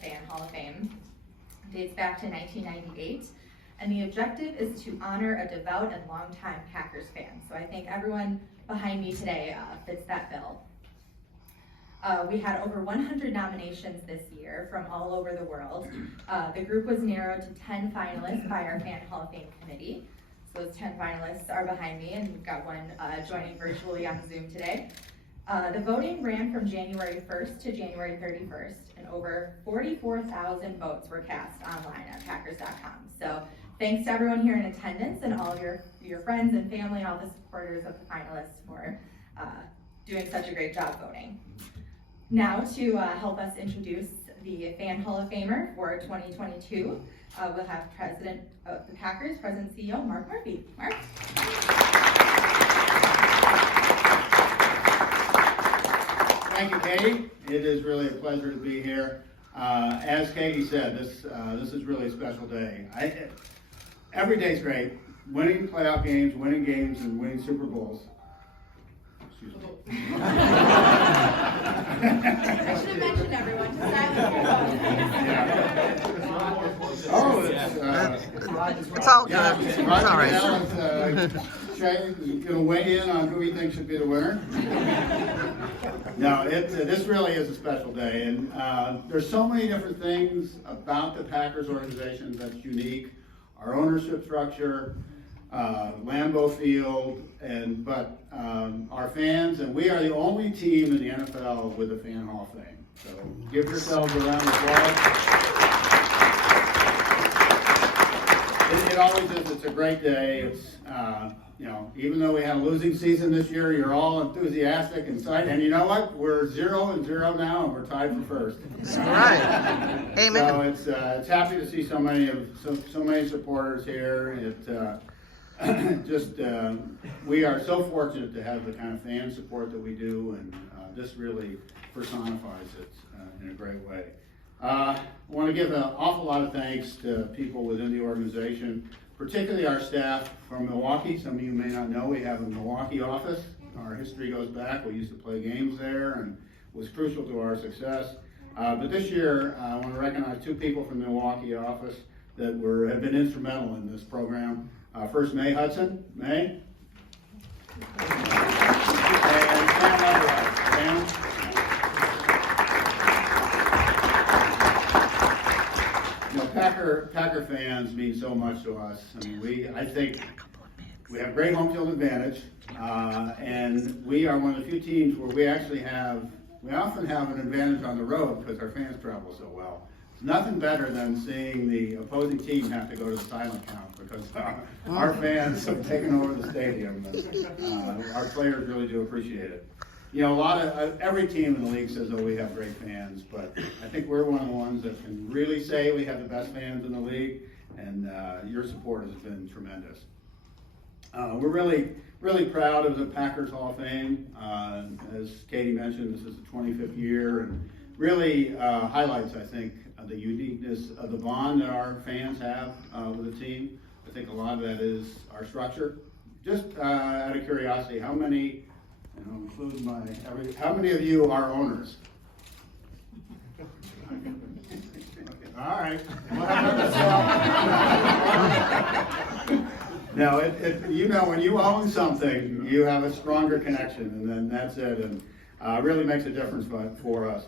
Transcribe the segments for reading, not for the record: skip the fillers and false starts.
Fan Hall of Fame. It dates back to 1998, and the objective is to honor a devout and longtime Packers fan. So I think everyone behind me today fits that bill. We had over 100 nominations this year from all over the world. The group was narrowed to 10 finalists by our Fan Hall of Fame committee. So those 10 finalists are behind me, and we've got one joining virtually on Zoom today. The voting ran from January 1st to January 31st, and over 44,000 votes were cast online at Packers.com. So thanks to everyone here in attendance and all of your friends and family and all the supporters of the finalists for doing such a great job voting. Now to help us introduce the Fan Hall of Famer for 2022, we'll have President of the Packers, President and CEO, Mark Murphy. Mark. Thank you, Katie. It is really a pleasure to be here. As Katie said, this is really a special day. Every day's great. Winning playoff games, winning games, and winning Super Bowls. Excuse me. I should have mentioned everyone to It's all good. It's all right. Shay, you gonna weigh in on who you think should be the winner? No, this really is a special day, and there's so many different things about the Packers organization that's unique. Our ownership structure, Lambeau Field, but our fans, and we are the only team in the NFL with a Fan Hall of Fame. So give yourselves a round of applause. It always is. It's a great day. It's even though we had a losing season this year, you're all enthusiastic and excited. And you know what? We're 0-0 now, and we're tied for first. That's right. Amen. So it's happy to see so many supporters here. We are so fortunate to have the kind of fan support that we do, and this really personifies it in a great way. I want to give an awful lot of thanks to people within the organization, particularly our staff from Milwaukee. Some of you may not know we have a Milwaukee office. Our history goes back. We used to play games there and was crucial to our success. But this year, I want to recognize two people from the Milwaukee office that have been instrumental in this program. First, May Hudson. May. And Sam Everett. Sam. Packer fans mean so much to us. I mean, I think we have great home field advantage, and we are one of the few teams where we often have an advantage on the road because our fans travel so well. It's nothing better than seeing the opposing team have to go to the silent count because our fans have taken over the stadium, and our players really do appreciate it. Every team in the league says, "Oh, we have great fans," but I think we're one of the ones that can really say we have the best fans in the league, and your support has been tremendous. We're really, really proud of the Packers Hall of Fame. As Katie mentioned, this is the 25th year, and really highlights, I think, the uniqueness of the bond that our fans have with the team. I think a lot of that is our structure. Just out of curiosity, how many of you are owners? All right. Now, when you own something, you have a stronger connection, and then that's it, and really makes a difference for us.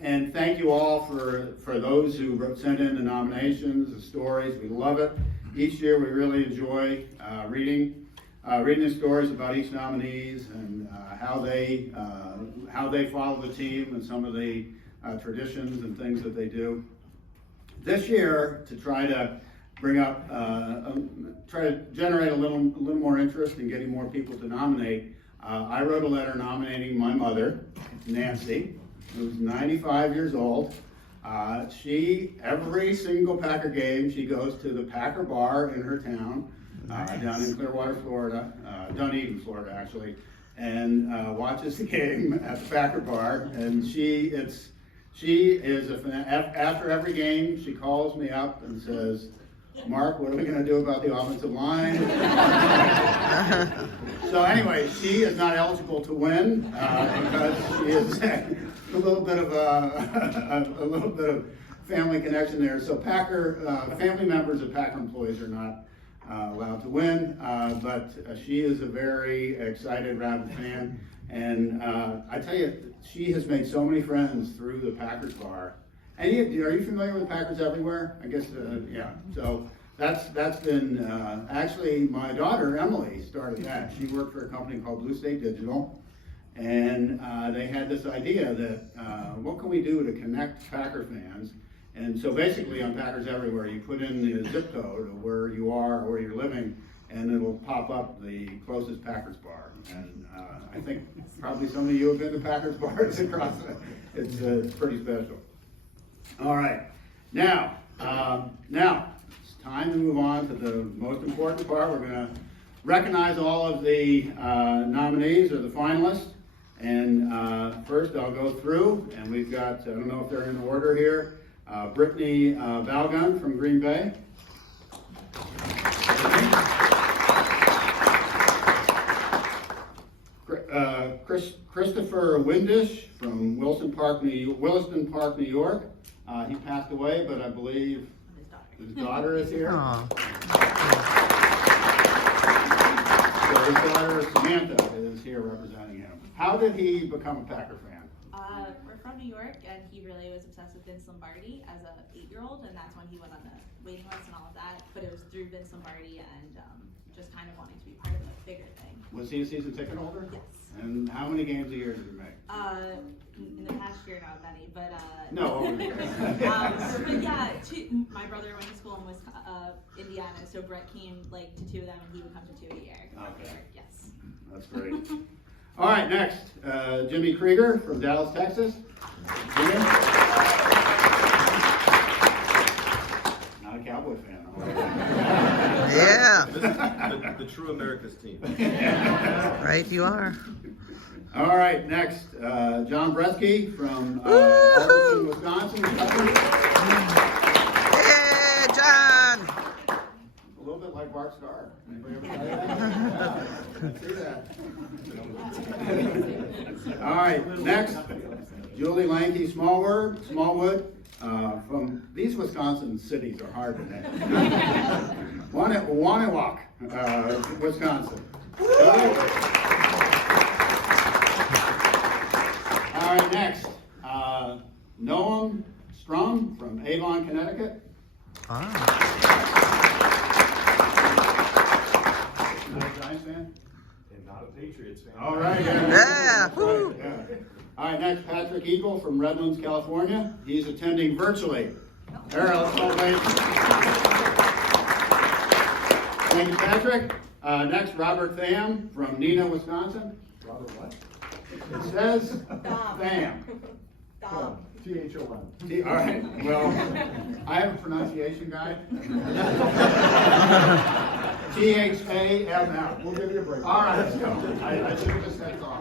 And thank you all for those who sent in the nominations, the stories. We love it. Each year, we really enjoy reading the stories about each nominees and how they follow the team and some of the traditions and things that they do. This year, to try to generate a little more interest in getting more people to nominate, I wrote a letter nominating my mother, Nancy, who's 95 years old. Every single Packer game, she goes to the Packer bar in her town. Down in Clearwater, Florida, Dunedin, Florida, actually, and watches the game at the Packer Bar. And after every game, she calls me up and says, "Mark, what are we going to do about the offensive line?" So anyway, she is not eligible to win because a little bit of a little bit of family connection there. So Packer, family members of Packer employees are not allowed to win, but she is a very excited Rabbit fan. And I tell you, she has made so many friends through the Packers bar. And are you familiar with Packers Everywhere? I guess, yeah. So that's been, actually my daughter Emily started that. She worked for a company called Blue State Digital. And they had this idea that what can we do to connect Packer fans? And so basically on Packers Everywhere, you put in the zip code of where you are or where you're living, and it'll pop up the closest Packers bar. And I think probably some of you have been to Packers bars across it's pretty special. All right, now it's time to move on to the most important part. We're going to recognize all of the nominees or the finalists. And first I'll go through, and we've got, I don't know if they're in order here, Brittany Valgun from Green Bay. Christopher Windish from Williston Park, New York. He passed away, but I believe his daughter is here. So his daughter Samantha is here representing him. How did he become a Packer fan? We're from New York, and he really was obsessed with Vince Lombardi as an 8-year-old, and that's when he went on the waiting list and all of that. But it was through Vince Lombardi and just kind of wanting to be part of a bigger thing. Was he a season ticket holder? Yes. And how many games a year did he make? In the past year, not many, but No, over the years. but yeah, my brother went to school in Indiana, so Brett came like to 2 of them, and he would come to 2 a year. Okay. Yes. That's great. All right, next, Jimmy Krieger from Dallas, Texas. Jimmy? Not a Cowboy fan. Yeah, The true America's team. right you are. All right, next, John Bresky from Alberton, Wisconsin. Yeah, John. A little bit like Bart Starr. Anybody ever try that? Let's do that. All right, next, Julie Lanky Smallwood from these Wisconsin cities are hard to name. Wonewoc, Wisconsin. All right, next, Noam Strum from Avon, Connecticut. Not a Giants fan? And not a Patriots fan. All right. Yeah. Woo. Yeah. All right, next, Patrick Eagle from Redlands, California. He's attending virtually. There, let's celebrate. Thank you, Patrick. Next, Robert Tham from Neenah, Wisconsin. Robert what? It says Tham. Dom. T-H-O-N. All right, well, I have a pronunciation guide. T-H-A-M-M. We'll give you a break. All right, let's go. I should have just said it off.